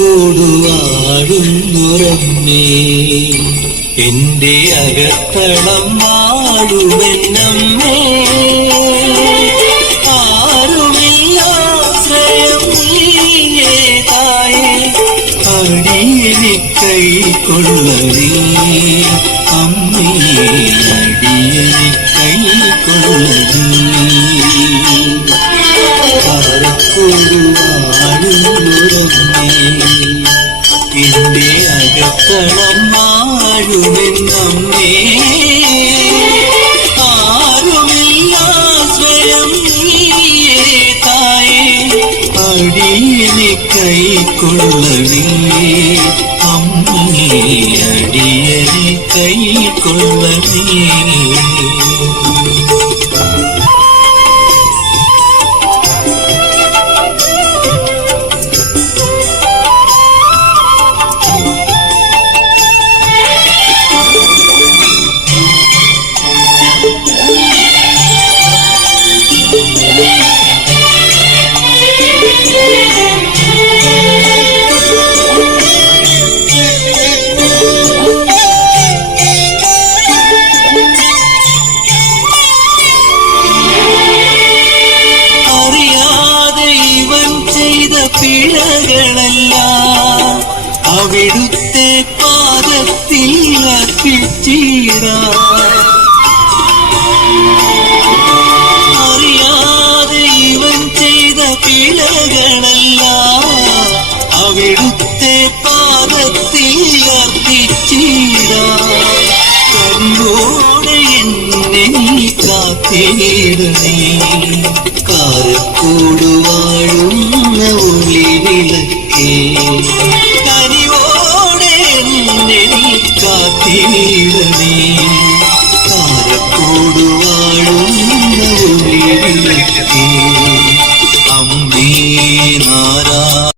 കൂടുവാഴുന്നുറമ്മേ എന്റെ അകത്തളം വാഴുമെന്നമ്മേ ആരുമില്ലാശ്രയം നീയേ തായേ അടിയനെ കൈക്കൊള്ളണേ അമ്മേ അടിയനെ കൈക്കൊള്ളണേ കൂടുവാഴുന്നുറമ്മേ എന്റെ അകത്തളം വാഴുമെന്നമ്മേ ആരുമില്ലാശ്രയം നീയേ തായേ അടിയനെ കൈക്കൊള്ളണേ അമ്മേ അടിയനെ കൈക്കൊള്ളണേ പിഴകളെല്ലാം അവിടുത്തെ പാദത്തിൽ അർപ്പിച്ചിടാം അറിയാതെ ഇവൻ ചെയ്ത പിഴകളെല്ലാം അവിടുത്തെ പാദത്തിൽ അർപ്പിച്ചിടാം കണ്ണോടെ എന്നെ നീ കാത്തിടണേ കാരക്കൂടുവാഴുന്ന ഒളിവിളക്കേ കനിവോടെ എന്നെ നീ കാത്തിടണേ കാരക്കൂടുവാഴുന്ന ഒളിവിളക്കേ